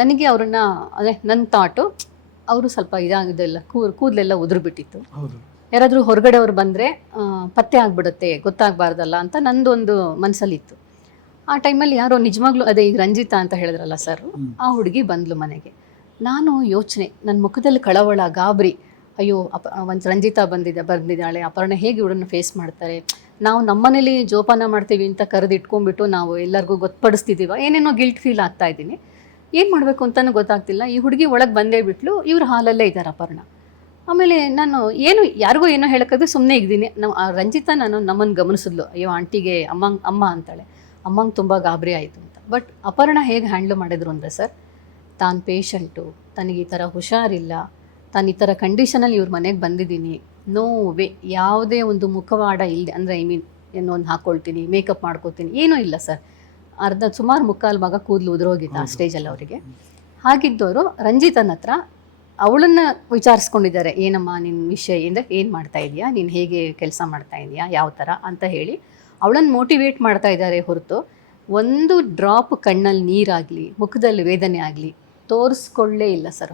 ನನಗೆ ಅವ್ರನ್ನ ಅದೇ ನನ್ನ ಥಾಟು ಅವರು ಸ್ವಲ್ಪ ಇದಾಗಿದೆಲ್ಲ ಕೂ ಕೂದಲೆಲ್ಲ ಉದುರ್ಬಿಟ್ಟಿತ್ತು. ಹೌದು. ಯಾರಾದರೂ ಹೊರಗಡೆ ಅವ್ರು ಬಂದರೆ ಪತ್ತೆ ಆಗ್ಬಿಡುತ್ತೆ ಗೊತ್ತಾಗಬಾರ್ದಲ್ಲ ಅಂತ ನಂದೊಂದು ಮನಸ್ಸಲ್ಲಿತ್ತು ಆ ಟೈಮಲ್ಲಿ ಯಾರೋ ನಿಜವಾಗ್ಲೂ ಅದೇ ಈಗ ರಂಜಿತಾ ಅಂತ ಹೇಳಿದ್ರಲ್ಲ ಸರ್ ಆ ಹುಡುಗಿ ಬಂದ್ಲು ಮನೆಗೆ. ನಾನು ಯೋಚನೆ ನನ್ನ ಮುಖದಲ್ಲಿ ಕಳವಳ ಗಾಬರಿ ಅಯ್ಯೋ ಅಪ ಒಂದು ರಂಜಿತಾ ಬಂದಿದ್ದ ಬಂದಿದ್ದಾಳೆ ಅಪರ್ಣ ಹೇಗೆ ಇವಳನ್ನು ಫೇಸ್ ಮಾಡ್ತಾರೆ? ನಾವು ನಮ್ಮನೇಲಿ ಜೋಪಾನ ಮಾಡ್ತೀವಿ ಅಂತ ಕರೆದು ಇಟ್ಕೊಂಡ್ಬಿಟ್ಟು ನಾವು ಎಲ್ಲರಿಗೂ ಗೊತ್ತಪಡಿಸ್ತಿದ್ದೀವ ಏನೇನೋ ಗಿಲ್ಟ್ ಫೀಲ್ ಆಗ್ತಾ ಇದ್ದೀನಿ. ಏನು ಮಾಡಬೇಕು ಅಂತಲೂ ಗೊತ್ತಾಗ್ತಿಲ್ಲ. ಈ ಹುಡುಗಿ ಒಳಗೆ ಬಂದೇ ಬಿಟ್ಲು, ಇವ್ರ ಹಾಲಲ್ಲೇ ಇದ್ದಾರೆ ಅಪರ್ಣ. ಆಮೇಲೆ ನಾನು ಏನು, ಯಾರಿಗೂ ಏನೋ ಹೇಳೋಕ್ಕಾದ್ರೆ ಸುಮ್ಮನೆ ಇದ್ದೀನಿ. ನಮ್ಮ ಆ ರಂಜಿತಾ ನಾನು ನಮ್ಮನ್ನು ಗಮನಿಸಿದ್ಲು. ಅಯ್ಯೋ, ಆಂಟಿಗೆ ಅಮ್ಮಂಗೆ, ಅಮ್ಮ ಅಂತಾಳೆ. ಅಮ್ಮಂಗೆ ತುಂಬ ಗಾಬರಿ ಆಯಿತು ಅಂತ. ಬಟ್ ಅಪರ್ಣ ಹೇಗೆ ಹ್ಯಾಂಡ್ಲ್ ಮಾಡಿದ್ರು ಅಂದರೆ ಸರ್, ತಾನು ಪೇಷಂಟು ತನಗೆ ಈ ಥರ ಹುಷಾರಿಲ್ಲ. ತಾನು ಈ ಥರ ಕಂಡೀಷನಲ್ಲಿ ಇವ್ರ ಮನೆಗೆ ಬಂದಿದ್ದೀನಿ. ನೋ ವೇ ಯಾವುದೇ ಒಂದು ಮುಖವಾಡ ಇಲ್ಲದೆ ಅಂದರೆ ಐ ಮೀನ್ ಏನೋ ಒಂದು ಹಾಕ್ಕೊಳ್ತೀನಿ ಮೇಕಪ್ ಮಾಡ್ಕೋತೀನಿ, ಏನೂ ಇಲ್ಲ ಸರ್. ಅರ್ಧ ಸುಮಾರು ಮುಕ್ಕಾಲು ಭಾಗ ಕೂದಲು ಉದುರೋಗಿತ್ತು ಆ. ಸ್ಟೇಜಲ್ಲಿ ಅವರಿಗೆ. ಹಾಗಿದ್ದವರು ರಂಜಿತನ ಹತ್ರ ಅವಳನ್ನು ವಿಚಾರಿಸ್ಕೊಂಡಿದ್ದಾರೆ ಏನಮ್ಮ ನಿನ್ನ ವಿಷಯ ಅಂದರೆ ಏನು ಮಾಡ್ತಾ ಇದೆಯಾ? ನೀನು ಹೇಗೆ ಕೆಲಸ ಮಾಡ್ತಾ ಇದೆಯಾ? ಯಾವ ಥರ ಅಂತ ಹೇಳಿ ಅವಳನ್ನು ಮೋಟಿವೇಟ್ ಮಾಡ್ತಾ ಇದ್ದಾರೆ ಹೊರತು ಒಂದು ಡ್ರಾಪ್ ಕಣ್ಣಲ್ಲಿ ನೀರಾಗಲಿ ಮುಖದಲ್ಲಿ ವೇದನೆ ಆಗಲಿ ತೋರಿಸ್ಕೊಳ್ಳೇ ಇಲ್ಲ ಸರ್